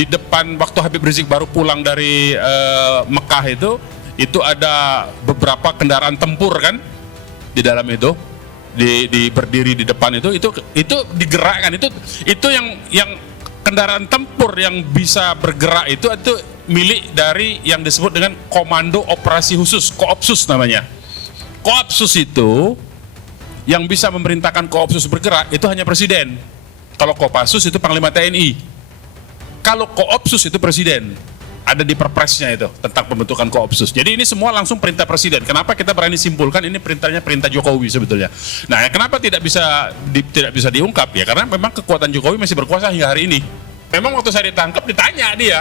Di depan waktu Habib Rizik baru pulang dari Mekah itu ada beberapa kendaraan tempur kan di dalam itu, di berdiri di depan itu digerakkan, itu yang kendaraan tempur yang bisa bergerak itu milik dari yang disebut dengan Komando Operasi Khusus, Koopsus namanya. Koopsus itu yang bisa memerintahkan Koopsus bergerak itu hanya presiden. Kalau Kopassus itu Panglima TNI. Kalau Koopsus itu presiden. Ada di perpresnya itu tentang pembentukan Koopsus. Jadi ini semua langsung perintah presiden. Kenapa kita berani simpulkan ini perintahnya perintah Jokowi sebetulnya? Nah, kenapa tidak bisa diungkap ya? Karena memang kekuatan Jokowi masih berkuasa hingga hari ini. Memang waktu saya ditangkap ditanya dia,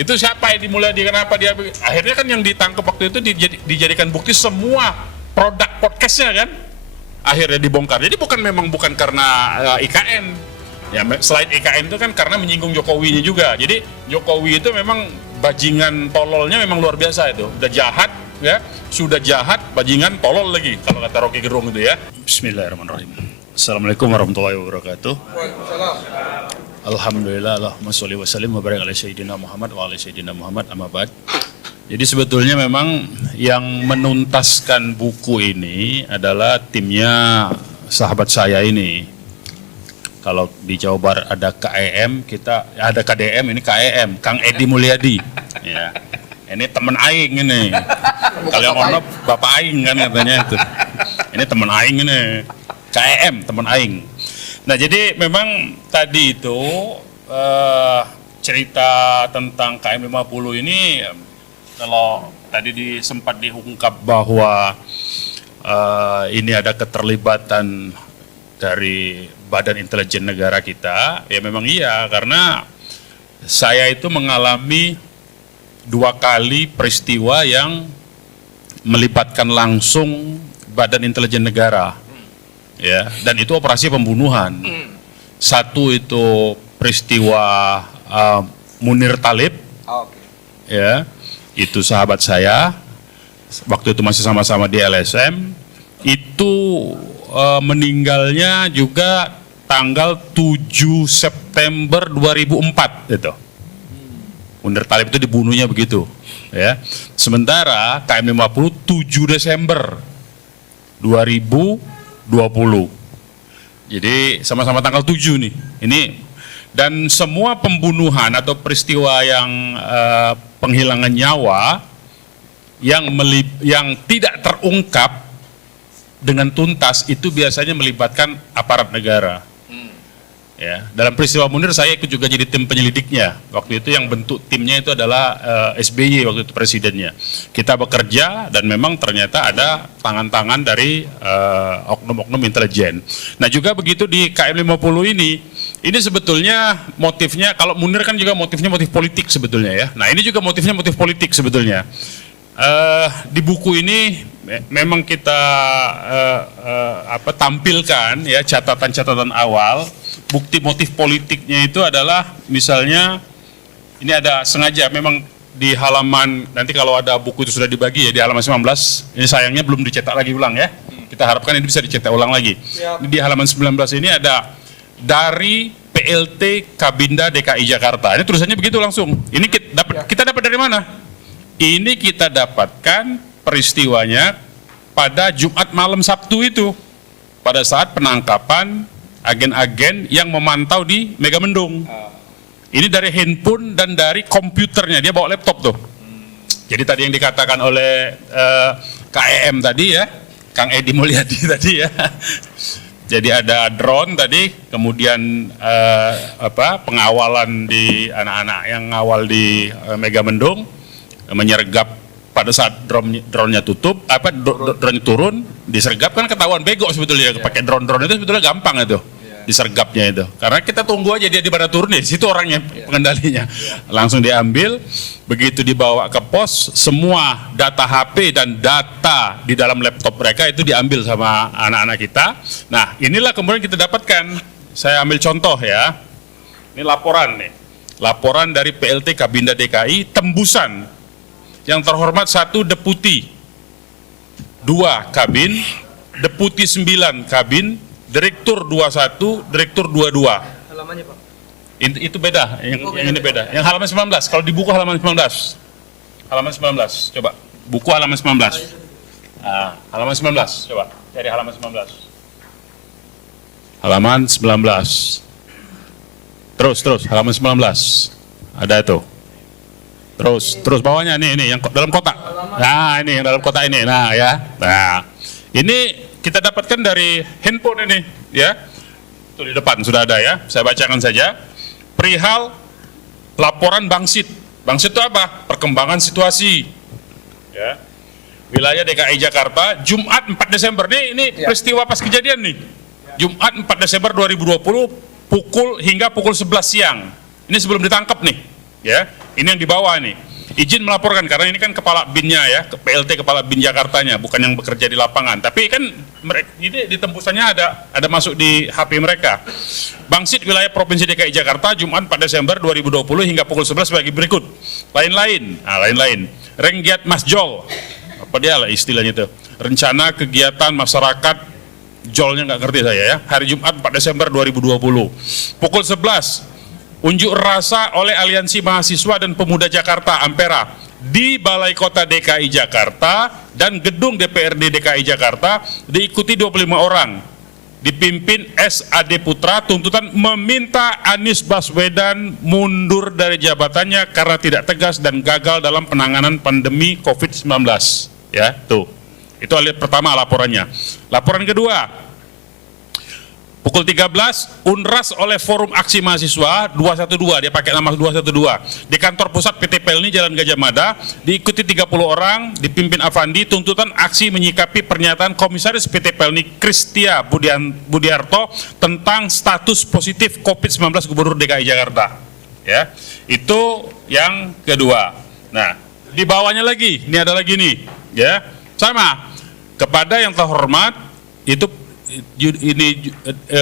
itu siapa yang dimulai kenapa dia? Akhirnya kan yang ditangkap waktu itu dijadikan bukti semua produk podcastnya kan. Akhirnya dibongkar. Jadi bukan karena IKN. Ya, selain IKN itu kan karena menyinggung Jokowinya juga. Jadi Jokowi itu memang bajingan tololnya memang luar biasa itu. Udah jahat ya, sudah jahat, bajingan tolol lagi kalau kata Rocky Gerung itu ya. Bismillahirrahmanirrahim. Assalamualaikum warahmatullahi wabarakatuh. Alhamdulillah, Allahumma sholli wa sallim wa barik ala sayyidina Muhammad wa ala sayyidina Muhammad, amma ba'd. Jadi sebetulnya memang yang menuntaskan buku ini adalah timnya sahabat saya ini. Kalau di Jawa Barat ada KEM, kita ada KDM, ini KEM, Kang Edi Mulyadi. Ya. Ini teman aing ini. Kalau yang ono Bapak aing kan katanya itu. Ini teman aing ini. KEM, teman aing. Nah, jadi memang tadi itu cerita tentang KM 50 ini kalau tadi sempat diungkap bahwa ini ada keterlibatan dari Badan Intelijen Negara kita, ya memang iya, karena saya itu mengalami 2 kali peristiwa yang melibatkan langsung Badan Intelijen Negara, ya, dan itu operasi pembunuhan. Satu itu peristiwa Munir Talib, ya, itu sahabat saya, waktu itu masih sama-sama di LSM, itu meninggalnya juga tanggal 7 September 2004 itu. Munir Talib itu dibunuhnya begitu, ya. Sementara KM 50 7 Desember 2020. Jadi sama-sama tanggal 7 nih. Ini dan semua pembunuhan atau peristiwa yang penghilangan nyawa yang tidak terungkap dengan tuntas itu biasanya melibatkan aparat negara. Ya, dalam peristiwa Munir saya ikut juga jadi tim penyelidiknya. Waktu itu yang bentuk timnya itu adalah SBY waktu itu presidennya. Kita bekerja dan memang ternyata ada tangan-tangan dari oknum-oknum intelijen. Nah, juga begitu di KM 50 ini sebetulnya motifnya, kalau Munir kan juga motifnya motif politik sebetulnya ya. Nah, ini juga motifnya motif politik sebetulnya. Di buku ini memang kita tampilkan ya catatan-catatan awal. Bukti motif politiknya itu adalah misalnya ini ada sengaja memang di halaman, nanti kalau ada buku itu sudah dibagi ya di halaman 19, ini sayangnya belum dicetak lagi ulang ya. Kita harapkan ini bisa dicetak ulang lagi. Ini di halaman 19 ini ada dari PLT Kabinda DKI Jakarta. Ini tulisannya begitu langsung. Ini kita dapat dari mana? Ini kita dapatkan peristiwanya pada Jumat malam Sabtu itu, pada saat penangkapan agen-agen yang memantau di Megamendung. Ini dari handphone dan dari komputernya, dia bawa laptop tuh. Jadi tadi yang dikatakan oleh KEM tadi ya, Kang Edi Mulyadi tadi ya. Jadi ada drone tadi, kemudian pengawalan di anak-anak yang ngawal di Megamendung, menyergap pada saat drone-nya tutup, drone turun, disergap kan ketahuan bego sebetulnya, pakai drone itu sebetulnya gampang itu, disergapnya itu. Karena kita tunggu aja dia di mana turun, di situ orangnya pengendalinya, langsung diambil, begitu dibawa ke pos, semua data HP dan data di dalam laptop mereka itu diambil sama anak-anak kita. Nah, inilah kemudian kita dapatkan, saya ambil contoh ya, ini laporan nih, laporan dari PLT Kabinda DKI, tembusan. Yang terhormat 1 deputi, 2 kabin, deputi 9 kabin, direktur 21, direktur 22. Halamannya Pak. Itu beda, yang ini beda. Yang halaman 19, kalau di buku halaman 19. Halaman 19, coba. Buku halaman 19. Nah, halaman 19, coba. Cari halaman 19. Halaman 19. Terus, halaman 19. Ada itu. Terus bawahnya ini yang dalam kotak. Nah, ini yang dalam kotak ini. Nah, ya. Nah, ini kita dapatkan dari handphone ini, ya. Itu di depan sudah ada ya. Saya bacakan saja. Perihal laporan Bangsit. Bangsit itu apa? Perkembangan situasi. Ya. Wilayah DKI Jakarta, Jumat 4 Desember. Ini peristiwa pas kejadian nih. Jumat 4 Desember 2020 hingga pukul 11 siang. Ini sebelum ditangkap nih. Ya. Ini yang di bawah nih. Izin melaporkan karena ini kan kepala BIN-nya ya, PLT kepala BIN Jakartanya, bukan yang bekerja di lapangan. Tapi kan ini ditembusannya ada masuk di HP mereka. Bangsit wilayah Provinsi DKI Jakarta Jumat 4 Desember 2020 hingga pukul 11 sebagai berikut. Lain-lain. Renggiat Masjol. Apa dia lah istilahnya itu? Rencana kegiatan masyarakat jolnya nggak ngerti saya ya. Hari Jumat 4 Desember 2020. Pukul 11. Unjuk rasa oleh Aliansi Mahasiswa dan Pemuda Jakarta Ampera di Balai Kota DKI Jakarta dan Gedung DPRD DKI Jakarta diikuti 25 orang. Dipimpin SAD Putra, tuntutan meminta Anies Baswedan mundur dari jabatannya karena tidak tegas dan gagal dalam penanganan pandemi COVID-19. Ya, tuh. Itu pertama laporannya. Laporan kedua. Pukul 13, Unras oleh Forum Aksi Mahasiswa 212, dia pakai nama 212, di kantor pusat PT Pelni Jalan Gajah Mada, diikuti 30 orang, dipimpin Avandi, tuntutan aksi menyikapi pernyataan Komisaris PT Pelni Kristia Budiarto tentang status positif COVID-19 Gubernur DKI Jakarta. Ya, itu yang kedua. Nah, di bawahnya lagi, ini ada lagi nih, ya, sama, kepada yang terhormat, itu ini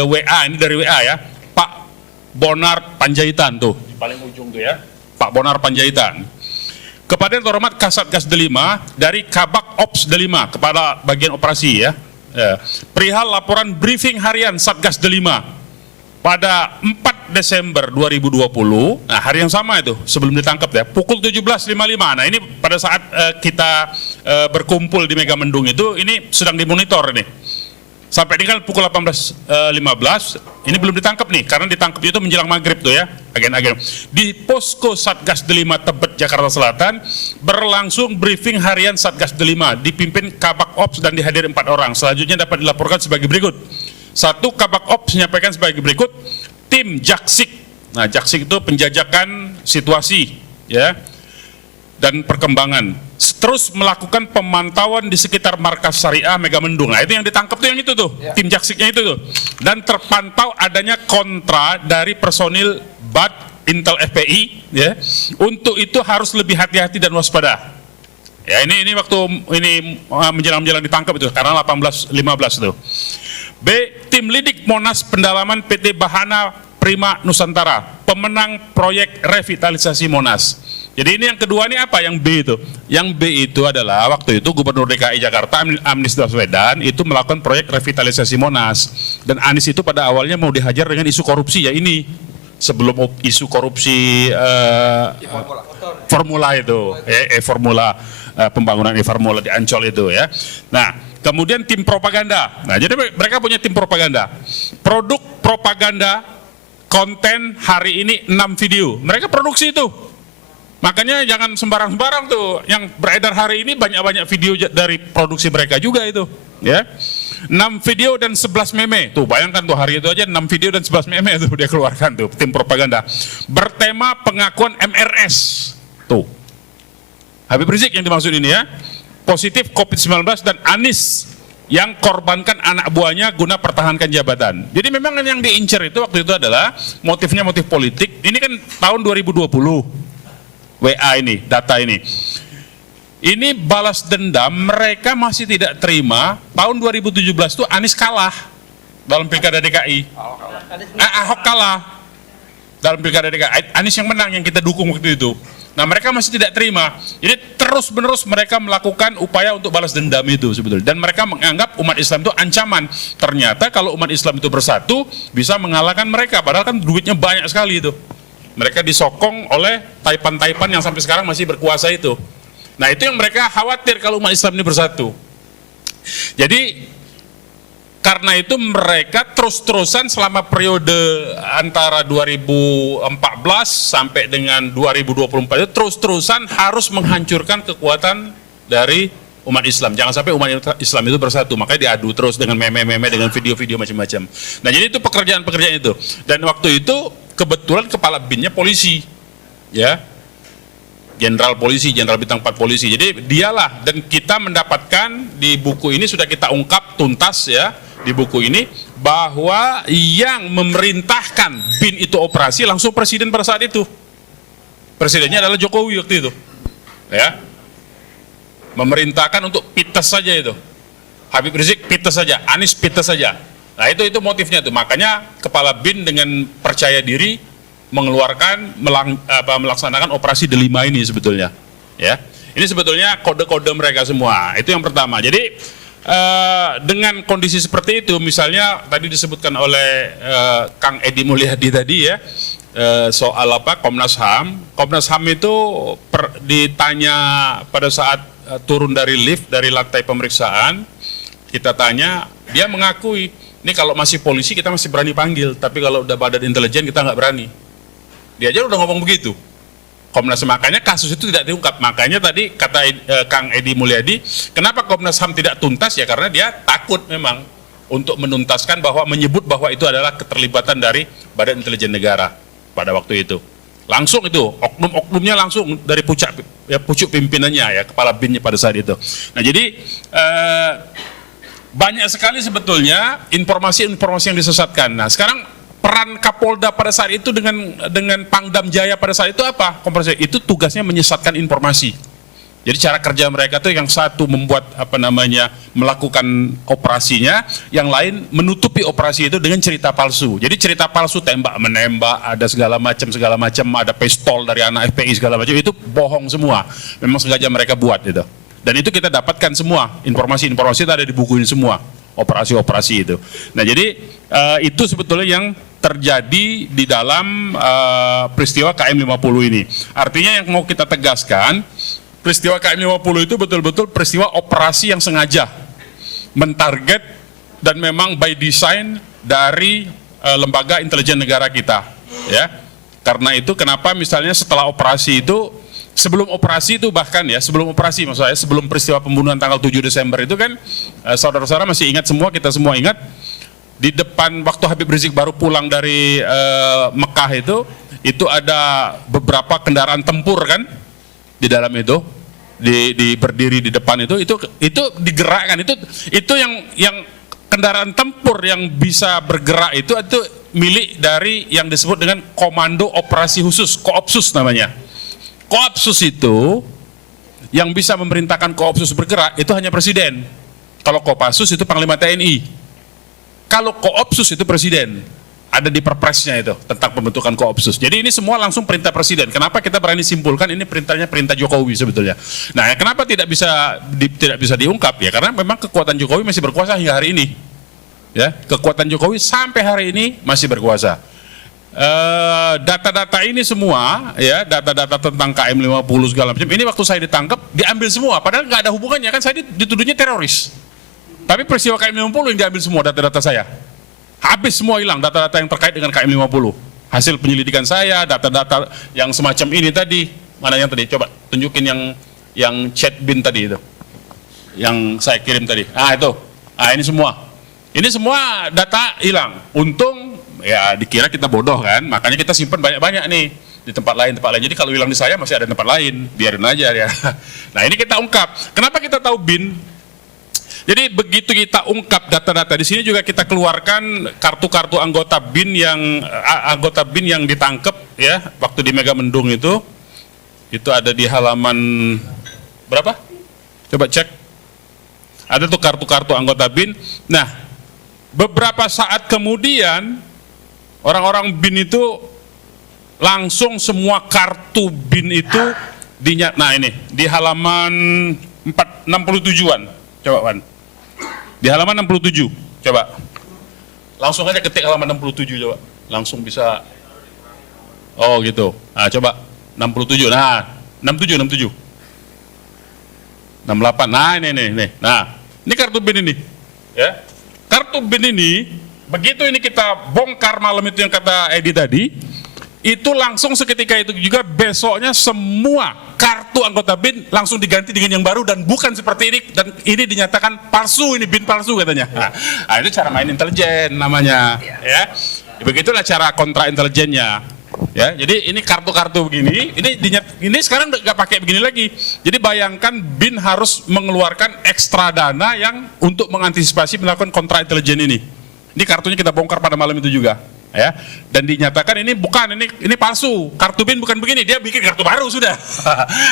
WA, ini dari WA ya, Pak Bonar Panjaitan tuh di paling ujung tuh ya, Pak Bonar Panjaitan. Kepada yang terhormat Kasatgas Delima dari Kabak Ops Delima, kepala bagian operasi ya, perihal laporan briefing harian Satgas Delima pada 4 Desember 2020, nah hari yang sama itu sebelum ditangkap ya, pukul 17.55. Nah ini pada saat kita berkumpul di Megamendung itu, ini sedang dimonitor nih. Sampai ini kan pukul 18.15, ini belum ditangkap nih, karena ditangkap itu menjelang maghrib tuh ya, agen-agen. Di Posko Satgas Delima Tebet, Jakarta Selatan, berlangsung briefing harian Satgas Delima, dipimpin Kabak Ops dan dihadiri 4 orang. Selanjutnya dapat dilaporkan sebagai berikut. 1. Kabak Ops menyampaikan sebagai berikut, tim Jaksik. Nah, Jaksik itu penjajakan situasi, ya, dan perkembangan. Terus melakukan pemantauan di sekitar markas syariah Megamendung. Nah itu yang ditangkap tuh yang itu tuh, ya. Tim Jaksiknya itu tuh. Dan terpantau adanya kontra dari personil BAT Intel FPI, ya. Untuk itu harus lebih hati-hati dan waspada. Ya ini waktu ini menjelang ditangkap itu karena 18.15 tuh. B. Tim Lidik Monas Pendalaman PT Bahana Prima Nusantara, pemenang proyek revitalisasi Monas. Jadi ini yang kedua ini apa? Yang B itu. Yang B itu adalah waktu itu Gubernur DKI Jakarta Anies Baswedan itu melakukan proyek revitalisasi Monas. Dan Anies itu pada awalnya mau dihajar dengan isu korupsi ya ini. Sebelum isu korupsi formula itu, formula pembangunan formula di Ancol itu ya. Nah, kemudian tim propaganda. Nah, jadi mereka punya tim propaganda. Produk propaganda konten hari ini 6 video. Mereka produksi itu. Makanya jangan sembarang-sembarang tuh, yang beredar hari ini banyak-banyak video dari produksi mereka juga itu, ya. 6 video dan 11 meme, tuh bayangkan tuh hari itu aja 6 video dan 11 meme tuh dia keluarkan tuh, tim propaganda. Bertema pengakuan MRS, tuh. Habib Rizik yang dimaksud ini ya, positif COVID-19 dan Anies yang korbankan anak buahnya guna pertahankan jabatan. Jadi memang yang diincar itu waktu itu adalah motifnya motif politik, ini kan tahun 2020. WA ini, data ini. Ini balas dendam, mereka masih tidak terima, tahun 2017 itu Anies kalah dalam Pilkada DKI. Ahok kalah. dalam pilkada DKI. Anies yang menang, yang kita dukung waktu itu. Nah, mereka masih tidak terima. Jadi terus-menerus mereka melakukan upaya untuk balas dendam itu sebetulnya. Dan mereka menganggap umat Islam itu ancaman. Ternyata kalau umat Islam itu bersatu, bisa mengalahkan mereka. Padahal kan duitnya banyak sekali itu. Mereka disokong oleh taipan-taipan yang sampai sekarang masih berkuasa itu. Nah, itu yang mereka khawatir kalau umat Islam ini bersatu. Jadi karena itu mereka terus-terusan selama periode antara 2014 sampai dengan 2024 itu terus-terusan harus menghancurkan kekuatan dari umat Islam. Jangan sampai umat Islam itu bersatu, makanya diadu terus dengan meme-meme, dengan video-video macam-macam. Nah, jadi itu pekerjaan-pekerjaan itu. Dan waktu itu kebetulan kepala BIN-nya polisi, ya. Jenderal polisi, jenderal bintang 4 polisi. Jadi dialah, dan kita mendapatkan di buku ini sudah kita ungkap tuntas ya, di buku ini bahwa yang memerintahkan BIN itu operasi langsung presiden pada saat itu. Presidennya adalah Jokowi waktu itu. Ya. Memerintahkan untuk pites saja itu. Habib Rizik pites saja, Anies pites saja. Nah, itu motifnya tuh. Makanya kepala BIN dengan percaya diri mengeluarkan melaksanakan operasi Delima ini sebetulnya. Ya. Ini sebetulnya kode-kode mereka semua. Itu yang pertama. Jadi dengan kondisi seperti itu, misalnya tadi disebutkan oleh Kang Edi Mulyadi tadi ya, soal Komnas HAM. Komnas HAM itu ditanya pada saat turun dari lift dari lantai pemeriksaan, kita tanya, dia mengakui, ini kalau masih polisi kita masih berani panggil, tapi kalau udah badan intelijen kita nggak berani. Dia aja udah ngomong begitu. Komnas HAM, makanya kasus itu tidak diungkap. Makanya tadi kata Kang Edi Mulyadi, kenapa Komnas HAM tidak tuntas? Ya karena dia takut memang untuk menuntaskan bahwa menyebut bahwa itu adalah keterlibatan dari Badan Intelijen Negara pada waktu itu. Langsung itu, oknum-oknumnya langsung dari pucuk pimpinannya ya, kepala BIN-nya pada saat itu. Nah, jadi banyak sekali sebetulnya informasi-informasi yang disesatkan. Nah, sekarang peran Kapolda pada saat itu dengan Pangdam Jaya pada saat itu apa? Itu tugasnya menyesatkan informasi. Jadi cara kerja mereka tuh yang satu membuat melakukan operasinya, yang lain menutupi operasi itu dengan cerita palsu. Jadi cerita palsu, tembak menembak, ada segala macam, ada pistol dari anak FPI segala macam, itu bohong semua. Memang sengaja mereka buat itu. Dan itu kita dapatkan semua, informasi-informasi itu ada di buku ini semua, operasi-operasi itu. Nah, jadi itu sebetulnya yang terjadi di dalam peristiwa KM 50 ini. Artinya yang mau kita tegaskan, peristiwa KM 50 itu betul-betul peristiwa operasi yang sengaja mentarget dan memang by design dari lembaga intelijen negara kita, ya. Karena itu kenapa misalnya setelah operasi itu, sebelum operasi itu bahkan ya, sebelum operasi maksud saya, sebelum peristiwa pembunuhan tanggal 7 Desember itu kan, saudara-saudara masih ingat semua, kita semua ingat, di depan waktu Habib Rizik baru pulang dari Mekah itu ada beberapa kendaraan tempur kan di dalam itu, berdiri di depan itu digerakkan, itu yang kendaraan tempur yang bisa bergerak itu milik dari yang disebut dengan Komando Operasi Khusus, Koopsus namanya. Koopsus itu yang bisa memerintahkan Koopsus bergerak itu hanya presiden. Kalau Kopassus itu Panglima TNI. Kalau Koopsus itu presiden, ada di perpresnya itu tentang pembentukan Koopsus. Jadi ini semua langsung perintah presiden. Kenapa kita berani simpulkan ini perintahnya perintah Jokowi sebetulnya? Nah, kenapa tidak bisa diungkap ya? Karena memang kekuatan Jokowi masih berkuasa hingga hari ini. Ya, kekuatan Jokowi sampai hari ini masih berkuasa. Data-data ini semua, ya, data-data tentang KM 50 segala macam. Ini waktu saya ditangkap diambil semua, padahal nggak ada hubungannya kan, saya dituduhnya teroris. Tapi peristiwa KM 50 yang diambil semua data-data saya. Habis semua hilang data-data yang terkait dengan KM 50. Hasil penyelidikan saya, data-data yang semacam ini tadi. Mana yang tadi? Coba tunjukin yang chat bin tadi itu. Yang saya kirim tadi. Ah, itu. Ah, ini semua. Ini semua data hilang. Untung ya dikira kita bodoh kan. Makanya kita simpan banyak-banyak nih di tempat lain. Jadi kalau hilang di saya masih ada tempat lain. Biarin aja ya. Nah, ini kita ungkap. Kenapa kita tahu bin? Jadi begitu kita ungkap data-data, di sini juga kita keluarkan kartu-kartu anggota BIN yang ditangkap ya waktu di Megamendung itu ada di halaman berapa? Coba cek. Ada tuh kartu-kartu anggota BIN. Nah, beberapa saat kemudian orang-orang BIN itu langsung semua kartu BIN itu nah ini di halaman 67-an. Coba Wan. Di halaman 67. Coba. Langsung aja ketik halaman 67 coba. Langsung bisa. Oh gitu. Nah, coba 67. Nah, 67. 68. Nah, ini. Nah, ini kartu BIN ini. Ya. Kartu BIN ini begitu ini kita bongkar malam itu yang kata Edi tadi, itu langsung seketika itu juga besoknya semua kartu anggota BIN langsung diganti dengan yang baru dan bukan seperti ini, dan ini dinyatakan palsu, ini BIN palsu katanya. Nah, itu cara main intelijen namanya, ya. Begitulah cara kontra intelijennya. Ya, jadi ini kartu-kartu begini, ini sekarang nggak pakai begini lagi. Jadi bayangkan BIN harus mengeluarkan ekstra dana yang untuk mengantisipasi melakukan kontra intelijen ini. Ini kartunya kita bongkar pada malam itu juga, ya. Dan dinyatakan ini bukan, ini palsu. Kartu BIN bukan begini, dia bikin kartu baru sudah.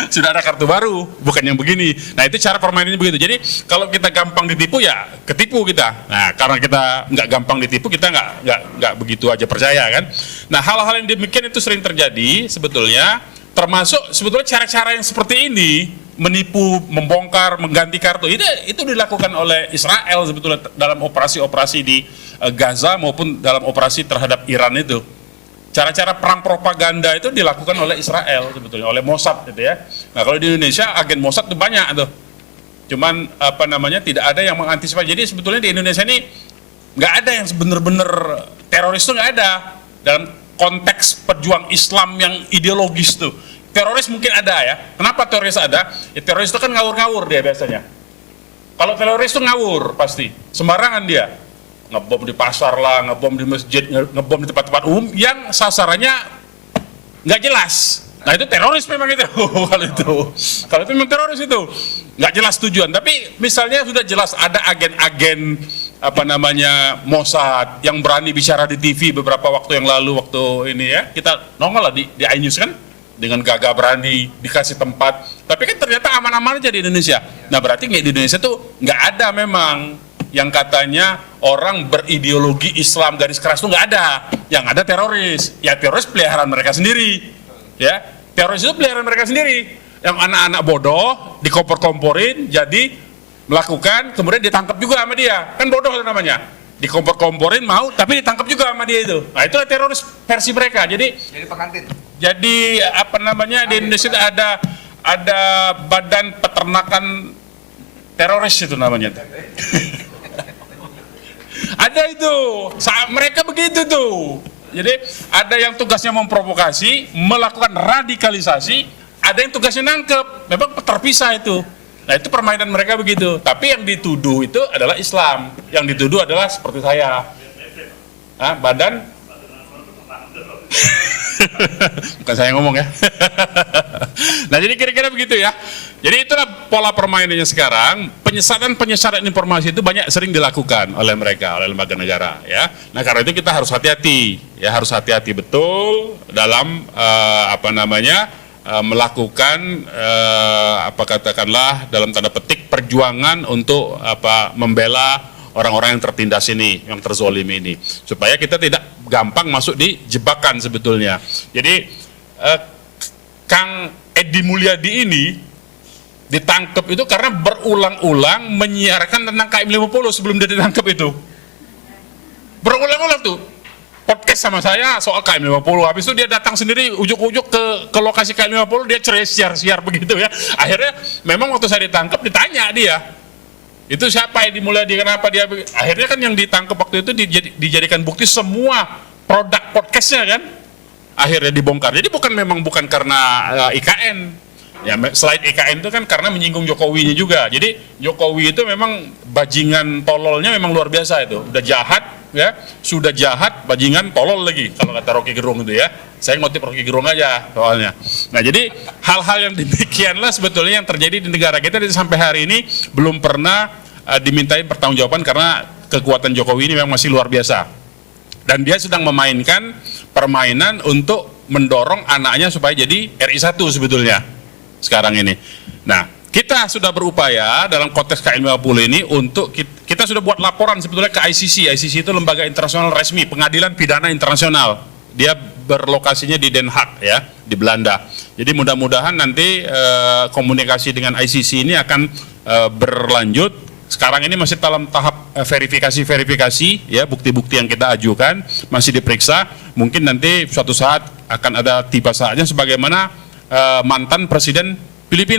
Sudah ada kartu baru, bukan yang begini. Nah, itu cara permainannya begitu. Jadi kalau kita gampang ditipu ya ketipu kita. Nah, karena kita nggak gampang ditipu, kita nggak begitu aja percaya kan. Nah, hal-hal yang demikian itu sering terjadi sebetulnya, termasuk sebetulnya cara-cara yang seperti ini, menipu, membongkar, mengganti kartu, itu dilakukan oleh Israel sebetulnya dalam operasi-operasi di Gaza maupun dalam operasi terhadap Iran itu. Cara-cara perang propaganda itu dilakukan oleh Israel sebetulnya, oleh Mossad gitu ya. Nah, kalau di Indonesia agen Mossad itu banyak tuh. Cuman tidak ada yang mengantisipasi. Jadi sebetulnya di Indonesia ini nggak ada yang benar-benar teroris itu, nggak ada dalam konteks pejuang Islam yang ideologis tuh. Teroris mungkin ada ya. Kenapa teroris ada? Ya, teroris itu kan ngawur-ngawur dia biasanya. Kalau teroris itu ngawur pasti, sembarangan dia. Ngebom di pasar lah, ngebom di masjid, ngebom di tempat-tempat umum yang sasarannya nggak jelas. Nah, itu teroris memang itu. Kalau itu memang teroris itu nggak jelas tujuan. Tapi misalnya sudah jelas ada agen-agen Mossad yang berani bicara di TV beberapa waktu yang lalu, waktu ini ya kita nongol lah di iNews kan, dengan gagah berani dikasih tempat, tapi kan ternyata aman-aman aja di Indonesia. Nah, berarti di Indonesia tuh nggak ada memang yang katanya orang berideologi Islam garis keras tuh nggak ada. Yang ada teroris, ya teroris peliharaan mereka sendiri, ya teroris itu peliharaan mereka sendiri. Yang anak-anak bodoh dikompor-komporin jadi melakukan, kemudian ditangkap juga sama dia, kan bodoh itu namanya. Dikompor-komporin mau, tapi ditangkap juga sama dia itu. Nah, itulah teroris versi mereka. Jadi pengantin. Jadi di Indonesia ada badan peternakan teroris itu namanya. Ada itu, mereka begitu tuh. Jadi ada yang tugasnya memprovokasi, melakukan radikalisasi, ada yang tugasnya nangkep. Memang terpisah itu. Nah, itu permainan mereka begitu. Tapi yang dituduh itu adalah Islam. Yang dituduh adalah seperti saya. Badan bukan saya ngomong ya. Nah, jadi kira-kira begitu ya. Jadi itulah pola permainannya sekarang. Penyesatan informasi itu banyak sering dilakukan oleh mereka, oleh lembaga negara ya. Nah, karena itu kita harus hati-hati ya, harus hati-hati betul dalam melakukan katakanlah dalam tanda petik perjuangan untuk membela orang-orang yang tertindas ini, yang terzolim ini, supaya kita tidak gampang masuk di jebakan sebetulnya. Jadi Kang Edi Mulyadi ini ditangkap itu karena berulang-ulang menyiarkan tentang KM 50 sebelum dia ditangkap itu. Berulang-ulang tuh podcast sama saya soal KM 50, habis itu dia datang sendiri ujuk-ujuk ke lokasi KM 50, dia siar begitu ya. Akhirnya memang waktu saya ditangkap ditanya dia, itu siapa yang dimulai, kenapa dia, akhirnya kan yang ditangkap waktu itu dijadikan bukti semua produk podcastnya kan, akhirnya dibongkar. Jadi bukan karena IKN ya, selain IKN itu kan karena menyinggung Jokowinya juga. Jadi Jokowi itu memang bajingan tololnya memang luar biasa itu, udah jahat ya, sudah jahat bajingan tolol lagi kalau kata Rocky Gerung itu ya. Saya ngutip Rocky Gerung aja soalnya. Nah, jadi hal-hal yang demikianlah sebetulnya yang terjadi di negara kita sampai hari ini belum pernah dimintai pertanggungjawaban, karena kekuatan Jokowi ini memang masih luar biasa. Dan dia sedang memainkan permainan untuk mendorong anaknya supaya jadi RI1 sebetulnya sekarang ini. Nah, kita sudah berupaya dalam konteks KM 50 ini untuk kita sudah buat laporan sebetulnya ke ICC. ICC itu lembaga internasional resmi, pengadilan pidana internasional. Dia berlokasinya di Den Haag ya, di Belanda. Jadi mudah-mudahan nanti komunikasi dengan ICC ini akan berlanjut. Sekarang ini masih dalam tahap verifikasi ya, bukti-bukti yang kita ajukan masih diperiksa. Mungkin nanti suatu saat akan ada tiba saatnya sebagaimana mantan presiden Filipina